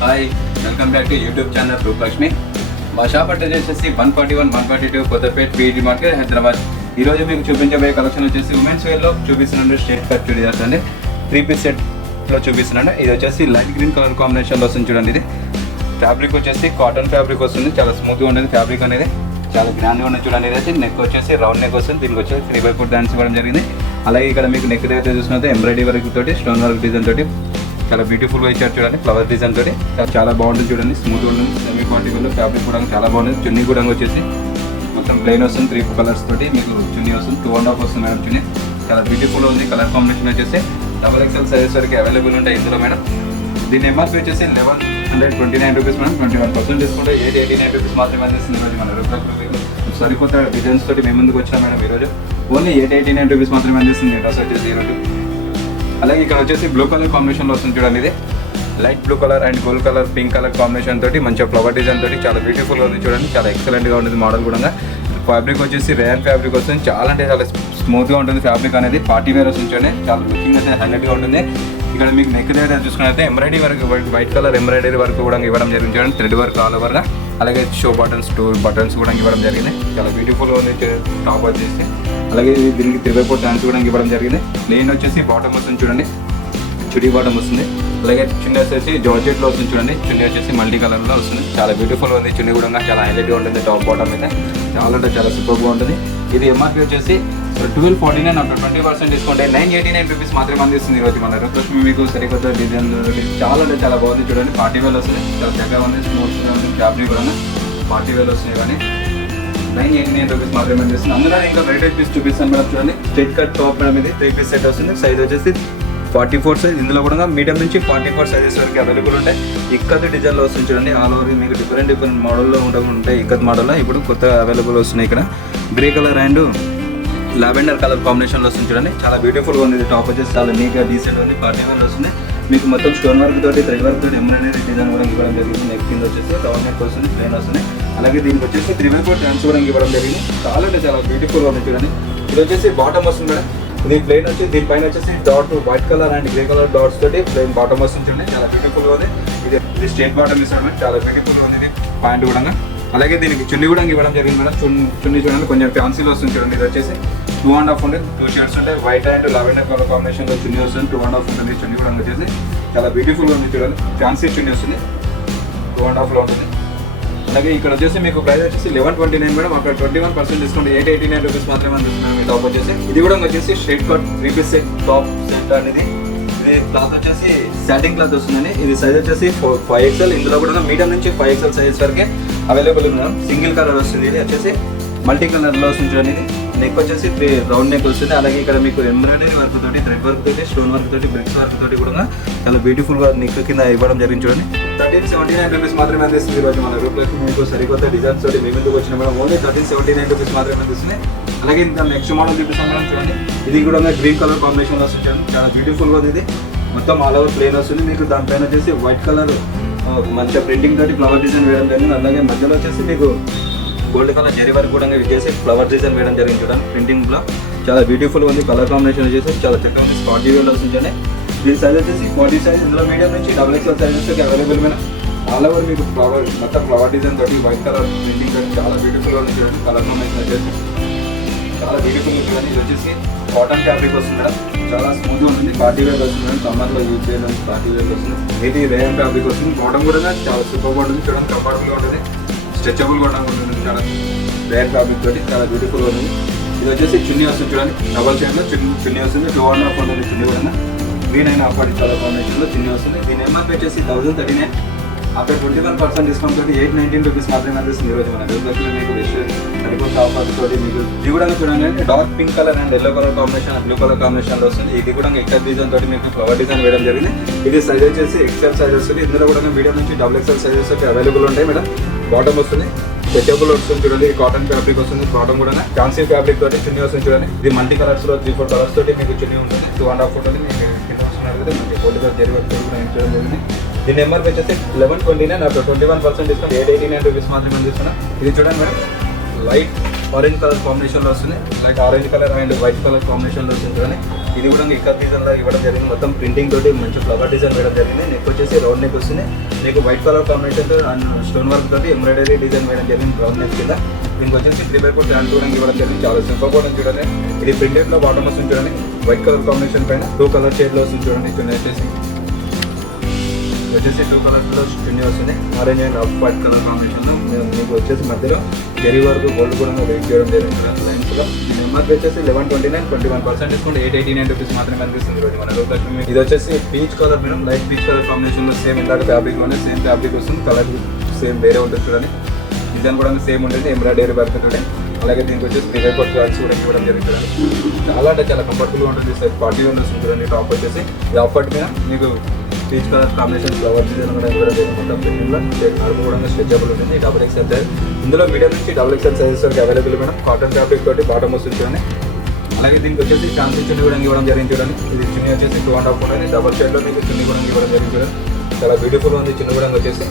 Hi, welcome back to YouTube channel Rupalakshmi. మా shop address వచ్చేసి 141, 142 Kothapeta PET market Hyderabad. ఈరోజు మీకు చూపించబోయే కలెక్షన్ వచ్చేసి ఉమెన్స్ వేర్లో చూపిస్తున్నాను. స్ట్రేట్ కట్ చుడిదార్స్ అండి, 3 పీస్ సెట్లో చూపిస్తున్నాను. ఇది వచ్చేసి లైట్ గ్రీన్ కలర్ కాంబినేషన్లో వస్తుంది చూడండి. ఇది ఫ్యాబ్రిక్ వచ్చేసి కాటన్ ఫ్యాబ్రిక్ వస్తుంది, చాలా స్మూత్గా ఉంటుంది ఫ్యాబ్రిక్ అనేది, చాలా గ్రాండ్గా ఉంటుంది చూడండి. ఇది వచ్చి నెక్ వచ్చేసి రౌండ్ నెక్ వస్తుంది, దీనికి వచ్చేసి 3/4 డాన్స్ ఇవ్వడం జరిగింది. అలాగే ఇక్కడ మీకు నెక్ దగ్గర చూసినట్టు ఎంబ్రాయిడరీ వర్క్ తోటి, స్టోన్ వర్క్ డిజైన్ తోటి చాలా బ్యూటిఫుల్గా ఇచ్చారు చూడండి. ఫ్లవర్ డిజైన్ తోటి చాలా బాగుంటుంది చూడండి. స్మూత్గా ఉంటుంది, సెమీ క్వాలిటీలో ఫ్యాబ్రిక్ కూడా చాలా బాగుంటుంది. చున్నీ కూడా వచ్చేసి మొత్తం ప్లెయిన్ వస్తుంది, 3 కలర్స్ తోటి మీకు చున్నీ వస్తుంది. 2.5 వస్తుంది మేడం చున్నీ, చాలా బ్యూటిఫుల్గా ఉంది. కలర్ కాంబినేషన్ వచ్చేసి XXL సైజెస్ వరకు అవైలబుల్ ఉంటాయి ఇందులో మేడం. దీని ఎంఆర్పీ వచ్చేసి 1129 రూపీస్ మేడం. 21% డిస్కౌంట్ 889 రూపీస్ మాత్రమే అందిస్తుంది ఈరోజు మన రూపాయలు. సరికొత్త డిజైన్స్ తోటి మేము ముందుకు వచ్చినా మేడం ఈరోజు. ఓన్లీ 889 రూపీస్ మాత్రమే అందిస్తుంది డ్రెస్ వచ్చేసి ఈరోజు. అలాగే ఇక్కడ వచ్చేసి బ్లూ కలర్ కాంబినేషన్లో వస్తుంది చూడండి. ఇది light blue colour and gold colour, pink colour combination తోటి మంచిగా ఫ్లవర్ డిజైన్ తోటి చాలా బ్యూటిఫుల్గా ఉంది చూడండి. చాలా ఎక్సలెంట్గా ఉంటుంది మోడల్ కూడా. ఫ్యాబ్రిక్ వచ్చేసి రేయన్ ఫ్యాబ్రిక్ వస్తుంది, చాలా అంటే చాలా స్మూత్గా ఉంటుంది ఫ్యాబ్రిక్ అనేది. పార్టీ వేర్ వస్తుంది చూడండి, చాలా లుకింగ్ అయితే హైలైట్గా ఉంటుంది. ఇక్కడ మీకు నెక్ దగ్గర చూసుకున్నట్లయితే embroidery work, white colour embroidery work కూడా ఇవ్వడం జరిగింది చూడండి. థ్రెడ్ వర్క్ ఆల్ ఓవర్గా. అలాగే షో బటన్స్, 2 బటన్స్ కూడా ఇవ్వడం జరిగింది. చాలా బ్యూటిఫుల్గా ఉంది టాప్ వచ్చేసి. అలాగే దీనికి 3/4 డాన్స్ కూడా ఇవ్వడం జరిగింది. ప్లెయిన్ వచ్చేసి బాటమ్ వస్తుంది చూడండి, చుడీ బాటమ్ వస్తుంది. అలాగే చున్నీ వచ్చేసి జార్జెట్లో వస్తుంది చూడండి. చున్నీ వచ్చేసి మల్టీ కలర్లో వస్తుంది, చాలా బ్యూటిఫుల్గా ఉంది. చున్నీ కూడా చాలా హైలైట్గా ఉంటుంది. టాప్ బాటమ్ అయితే చాలా అంటే చాలా సూపర్గా ఉంటుంది. ఇది ఎంఆర్పీ వచ్చేసి 1249, అప్పుడు 20% డిస్కౌంట్ 989 రూపీస్ మాత్రమే అందిస్తుంది ఈరోజు మన రూపాయలు. మీకు సరికొత్త డిజైన్ చాలా అంటే చాలా బాగుంది చూడండి. పార్టీ వేర్ వస్తుంది, చాలా చక్కగా ఉంది, స్మూత్గా ఉంది. ఫ్యాబ్రిక్ కూడా పార్టీ వేర్ వస్తుంది కానీ 989 రూపీస్ మాత్రమే అందిస్తుంది. అందులో ఇంకా వెరైటీ పీస్ చూపిస్తాను మేడం చూడండి. స్ట్రైట్ కట్ టాప్ మేడం, ఇది 3 పీస్ సెట్ వస్తుంది. సైజ్ వచ్చేసి 44 సైజ్. ఇందులో కూడా మీడియం నుంచి 44 సైజెస్ వరకు అవైలబుల్ ఉంటాయి. ఇక్కత్ డిజైన్లో వస్తుంది చూడండి. ఆల్ ఓవర్ మీకు డిఫరెంట్ మోడల్లో ఉంటాయి. ఇక్కత్ మోడల్లో ఇప్పుడు కొత్త అవైలబుల్ వస్తున్నాయి. ఇక్కడ grey colour and lavender colour కాంబినేషన్లో వస్తుంది చూడండి. చాలా బ్యూటిఫుల్గా ఉంది. ఇది టాప్ వచ్చేసి చాలా నీట్గా డీసెంట్ ఉంది. పార్టీ వేర్ వస్తుంది. మీకు మొత్తం స్టోన్ వర్క్ తోటి, థ్రెడ్ వర్క్ తోటి ఎంబ్రాయిడరీ డిజైన్ కూడా ఇవ్వడం జరిగింది. నెక్ కింద వచ్చేసి రౌండ్ నెక్ వస్తుంది, ప్లెయిన్ వస్తుంది. అలాగే దీనికి వచ్చేసి 3/4 డాన్స్ కూడా ఇవ్వడం జరిగింది. చాలా అంటే చాలా బ్యూటిఫుల్గా ఉంది చూడండి. ఇది వచ్చేసి బాటమ్ వస్తుంది మేడం. ఇది ప్లెయిన్ వచ్చి దీనిపైన వచ్చేసి dot white colour and grey colour dots తోటి ప్లెయిన్ బాటమ్ వస్తుంది చూడండి. చాలా బ్యూటిఫుల్గా ఉంది. ఇది స్ట్రేట్ బాటమ్ ఇస్తాడు, చాలా బ్యూటిఫుల్గా ఉంది. ఇది పాయింట్ కూడా. అలాగే దీనికి చున్నీ కూడా ఇవ్వడం జరిగింది మేడం. చున్నీ చూడండి, కొంచెం ఫ్యాన్సీలో వస్తుంది చూడండి. ఇది వచ్చేసి 2.5 ఉంటుంది. 2 షేడ్స్ ఉంటాయి, వైట్ అండ్ లావెండర్ కలర్ కాంబినేషన్లో చున్నీ వస్తుంది. 2.5 ఉంటుంది చున్నీ కూడా వచ్చేసి చాలా బ్యూటిఫుల్గా ఉంది చూడండి. ఫ్యాన్సీ చున్నీ వస్తుంది, 2.5లో ఉంటుంది. అలాగే ఇక్కడ వచ్చేసి మీకు ప్రైస్ వచ్చేసి 1129 మేడం. అక్కడ 21% డిస్కౌంట్ 889 రూపీస్ మాత్రమే అందిస్తున్నాం. ఈ టాప్ వచ్చేసి ఇది కూడా వచ్చేసి straight cut 3 piece set top set అనేది. ఇది క్లాత్ వచ్చేసి సాటిన్ క్లాత్ వస్తుందండి. ఇది సైజ్ వచ్చేసి 5XL. ఇందులో కూడా మీడియం నుంచి 5XL సైజ్ వరకే అవైలబుల్ ఉంది. సింగిల్ కలర్ వస్తుంది. ఇది వచ్చేసి మల్టీ కలర్లో వస్తుంది చూడండి. ఇది నెక్ వచ్చేసి రౌండ్ నెక్ వస్తుంది. అలాగే ఇక్కడ మీకు ఎంబ్రాయిడరీ వర్క్ తోటి, థ్రెడ్ వర్క్ తోటి, స్టోన్ వర్క్ తోటి, బ్రిక్స్ వర్క్ తోటి కూడా చాలా బ్యూటిఫుల్గా నెక్ కింద ఇవ్వడం జరిగింది చూడండి. 1379 రూపీస్ మాత్రమే అందిస్తుంది ఈరోజు మన రూపాయలకి. మీకు సరికొత్త డిజైన్స్ తోటి మేము ఎందుకు వచ్చిన మేడం. ఓన్లీ 1379 రూపీస్ మాత్రమే అందిస్తుంది. అలాగే ఇంకా నెక్స్ట్ మోడల్ చూపిస్తాం మేడం చూడండి. ఇది కూడా గ్రీన్ కలర్ కాంబినేషన్ వస్తుంది, చాలా బ్యూటిఫుల్గా ఉంది. ఇది మొత్తం ఆల్ ఓవర్ ప్లెయిన్ వస్తుంది. మీకు దానిపైన వచ్చేసి వైట్ కలర్ మంచిగా ప్రింటింగ్ తోటి ఫ్లవర్ డిజైన్ వేయడం జరిగింది. అలాగే మధ్యలో వచ్చేసి మీకు గోల్డ్ కలర్ జరీ వర్క్ కూడా చేసి ఫ్లవర్ డిజైన్ వేయడం జరిగింది చూడండి. ప్రింటింగ్లో చాలా బ్యూటిఫుల్గా ఉంది. కలర్ కాంబినేషన్ వచ్చేసి చాలా చక్కగా ఉంది. స్పాట్ వేలో వస్తుంది. దీని సైజ్ వచ్చేసి 40 సైజ్. ఇందులో మీడియం నుంచి XXL sizes available madam. All over మీకు ఫ్లవర్ మొత్తం ఫ్లవర్ డిజైన్ తోటి, వైట్ కలర్ ప్రింటింగ్ తోటి చాలా బ్యూటిఫుల్గా ఉంది చూడండి. కలర్ కాంబినేషన్ వచ్చేసి చాలా బ్యూటిఫుల్గా చూడండి. ఇది వచ్చేసి కాటన్ ఫ్యాబ్రిక్ వస్తుంది మేడం, చాలా స్మూత్గా ఉంటుంది. పార్టీ వేర్ వస్తుంది మేడం. సమ్మర్లో యూజ్ చేయడానికి పార్టీ వేర్ వస్తుంది. ఇది రేయన్ ఫ్యాబ్రిక్ వస్తుంది. బాటమ్ కూడా చాలా సూపర్గా ఉంటుంది చూడండి. కంఫర్టబుల్గా ఉంటుంది, స్ట్రెచబుల్ కూడా ఉంటుంది. చాలా రేయన్ ఫ్యాబ్రిక్ తోటి చాలా బ్యూటిఫుల్గా ఉంటుంది. ఇది వచ్చేసి చున్నీ వస్తుంది చూడండి. డబల్ షేడ్లో చున్నీ వస్తుంది. 2.5 ఉంటుంది చున్నీ కూడా. గ్రీన్ అయిన అప్పటి చాలా కాంబినేషన్లో చున్నీ వస్తుంది. దీని ఎంఆర్పీ వచ్చేసి 1039. అక్కడ 21% డిస్కౌంట్ తోటి 819 రూపీస్ మాత్రమే అందిస్తుంది ఈరోజు మన రూపాయలు. మీకు సరికొత్త ఆఫర్ తోటి మీకు ఇది కూడా చూడండి. Dark pink colour and yellow colour combination, blue colour కాంబినేషన్లో వస్తుంది. ఇది కూడా ఎక్సెల్ డిజైన్ తోటి మీకు ఫ్లవర్ డిజైన్ వేయడం జరిగింది. ఇది సైజ్ వచ్చేసి XL సైజ్ వస్తుంది. ఇందులో కూడా మీడియం నుంచి XXL సైజెస్ అవైలబుల్ ఉంటాయి మేడం. బాటమ్ వస్తుంది, స్ట్రెచబుల్ వస్తుంది చూడండి. కాటన్ ఫ్యాబ్రిక్ వస్తుంది. బాటమ్ కూడా ఫ్యాన్సీ ఫ్యాబ్రిక్ తోటి చున్నీ వస్తుంది చూడండి. ఇది మల్టీ కలర్స్లో 3-4 కలర్స్ తోటి మీకు చున్నీ ఉంటుంది. 2.5 ఉంటుంది. మీకు కింద వస్తున్నారు కదా, మీకు గోల్డ్ కలర్ జరీ వర్క్ కూడా చూడడం జరిగింది. దీని ఎంఆర్పీ వచ్చేసి 1129. అప్పుడు 21% డిస్కౌంట్ 889 రూపీస్ మాత్రమే అందిస్తున్నా. ఇది చూడండి మేడం, లైట్ ఆరెంజ్ కలర్ కాంబినేషన్లో వస్తుంది. Like orange colour and white colour కాంబినేషన్లో వస్తుంది. కానీ ఇది కూడా ఇక్కత్ డిజైన్లో ఇవ్వడం జరిగింది. మొత్తం ప్రింటింగ్ తోటి మంచి ఫ్లవర్ డిజైన్ వేయడం జరిగింది. నెక్ వచ్చేసి రౌండ్ నెక్ వస్తుంది. మీకు white colour combination and stone work తోటి ఎంబ్రాయిడరీ డిజైన్ వేయడం జరిగింది రౌండ్ నెక్ కింద. దీనికి వచ్చేసి 3/4 హ్యాండ్ కూడా ఇవ్వడం జరిగింది. చాలా సింపుల్ కూడా చూడండి. ఇది ప్రింటెడ్లో బాటమ్ వస్తుంది చూడండి. వైట్ కలర్ కాంబినేషన్ పైన 2 కలర్ షేడ్లో వస్తుంది చూడండి. వచ్చేసి 2 కలర్స్లో చున్నీ వస్తుంది. Orange and off white colour కాంబినేషన్లో మీకు వచ్చేసి మధ్యలో జెరీ వరకు గోల్డ్ కూడా వెయిట్ చేయడం జరిగింది లైన్స్లో. ఎంఆర్పీ వచ్చేసి 1129, 21% డిస్కౌంట్ 889 రూపీస్ మాత్రమే కనిపిస్తుంది రోజు మన రూపాయలు. ఇది వచ్చేసి peach colour madam, light peach colour కాంబినేషన్లో సేమ్ ఇందాక ఫ్యాబ్రిక్లోనే సేమ్ ఫ్యాబ్రిక్ వస్తుంది. కలర్ సేమ్ వేరే ఉంటుంది చూడండి. డిజైన్ కూడా సేమ్ ఉంటుంది, ఎంబ్రాయిడరీ వర్క్ చూడండి. అలాగే దీనికి వచ్చేసి 3/4 క్లాత్స్ కూడా ఇవ్వడం జరుగుతుంది. చాలా అంటే చాలా కంఫర్టబుల్గా ఉంటుంది. సైజ్ 41 వస్తుంది చూడండి. టాప్ వచ్చేసి ఈ ఆఫ్ వైట్ మీద మీకు peach colour combination flower design కూడా ఇవ్వడం జరిగింది. మొత్తం ప్రింటింగ్లో నడుము కూడా స్ట్రెచబుల్ ఉంటుంది. డబుల్ ఎక్స్ఎల్ సైజ్ ఇందులో మీడియం నుంచి డబుల్ ఎక్స్ఎల్ సైజెస్ వరకు అవైలబుల్ మేడం. కాటన్ ఫ్యాబ్రిక్ తోటి బాటమ్ వస్తుంది చూడండి. అలాగే దీనికి వచ్చేసి ఫ్యాన్సీ చున్నీ కూడా ఇవ్వడం జరిగింది చూడండి. ఇది చున్నీ వచ్చేసి 2.5 ఉంటుంది. డబల్ షేడ్లో మీకు చున్నీ కూడా ఇవ్వడం జరిగింది చూడండి. చాలా బ్యూటిఫుల్ ఉంది. చున్నీ కూడా వచ్చేసి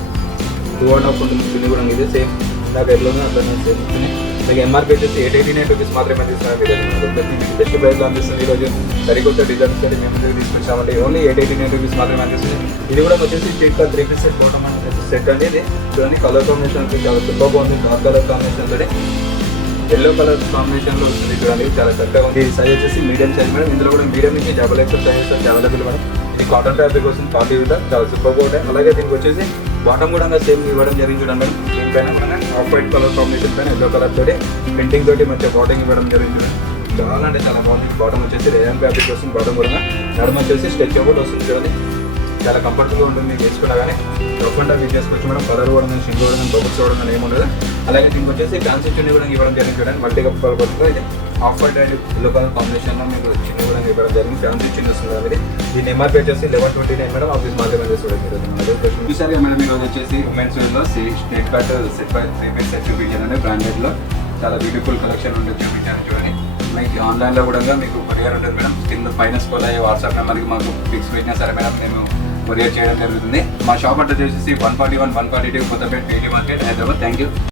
2.5 ఉంటుంది. చున్నీ కూడా ఇది సేమ్ నాకు ఎట్లోనే అట్లనే సేమ్ చున్నీ. మీకు ఎంఆర్పీ వచ్చేసి 889 రూపీస్ మాత్రమే అందిస్తున్నాం. మీకు బెస్ట్ ప్రైస్లో అందిస్తుంది. ఈరోజు సరికొత్త డిజైన్స్ తోటి మేము తీసుకొచ్చామండి. ఓన్లీ 889 రూపీస్ మాత్రమే అందిస్తుంది. ఇది కూడా వచ్చేసి చిక్ 3 పీస్ సెట్ బాటమ్ సెట్ అండి. ఇది చూడండి కలర్ కాంబినేషన్ చాలా సూపర్ బాగుంది. డార్క్ కలర్ కాంబినేషన్ తోటి ఎల్లో కలర్ కాంబినేషన్లో వస్తుంది చూడండి. చాలా చక్కగా ఉంది. సైజ్ వచ్చేసి మీడియం సైజ్ మేడం. ఇందులో కూడా మీడియం నుంచి డబల్ ఎక్స్ఎల్ సైజెస్ వచ్చి అవైలబుల్ మేడం. ఇది కాటన్ ఫ్యాబ్రిక్ వస్తుంది. పార్టీ విధ చాలా సూపర్గా ఉంటాయి. అలాగే దీనికి వచ్చేసి బాటమ్ కూడా సేమ్ ఇవ్వడం జరిగింది చూడండి మేడం. దీనిపైన కూడా ఆఫ్ వైట్ కలర్ కాంబినేషన్ పైన ఎల్లో కలర్ తోటి ప్రింటింగ్ తోటి మంచిగా బాటమ్ ఇవ్వడం జరిగింది చూడండి. చాలా అంటే చాలా బాగుంది. బాటమ్ వచ్చేసి రేయన్ ఫ్యాబ్రిక్ వస్తుంది. బాటమ్ కూడా నడుము వచ్చేసి స్ట్రెచబుల్ వస్తుంది చూడండి. చాలా కంఫర్టబుల్గా ఉంటుంది. మీకు వేసుకున్నా కానీ తప్పకుండా మీరు చేసుకోవచ్చు మేడం. కలర్ కూడా షింగ్ కూడా బబుల్స్ కూడా ఏముండదు. అలాగే దీనికి వచ్చేసి ఫ్యాన్సీ చున్నీ కూడా ఇవ్వడం జరిగింది చూడండి. మల్టీ కలర్ పడుతుంది. ఇది off white and yellow colour కాంబినేషన్లో మీకు చిన్న కూడా ఇవ్వడం జరిగింది. ఫ్యాన్సీ చిన్న వస్తుంది అనేది. దీని ఎంఆర్పీ వచ్చేసి 1129 మేడం. ఆఫీస్ మాత్రమే చూడండి. చూసారుగా మేడం ఈరోజు వచ్చేసి ఉమెన్స్ వేర్లో straight cut set by 3 piece set చూపించానండి. బ్రాండెడ్లో చాలా బ్యూటిఫుల్ కలెక్షన్ ఉంటుంది చూపించాను చూడండి. మీకు ఆన్లైన్లో కూడా మీకు కొరియర్ ఉంటుంది మేడం. కింద పైన స్కూల్ అయ్యే వాట్సాప్ నెంబర్కి మాకు ఫిక్స్ పెట్టినా సరే మేడం మేము కొరియర్ చేయడం జరుగుతుంది. మా షాప్ అడ్రస్ వచ్చేసి 141, 142 Kothapet daily market, Hyderabad. Thank you.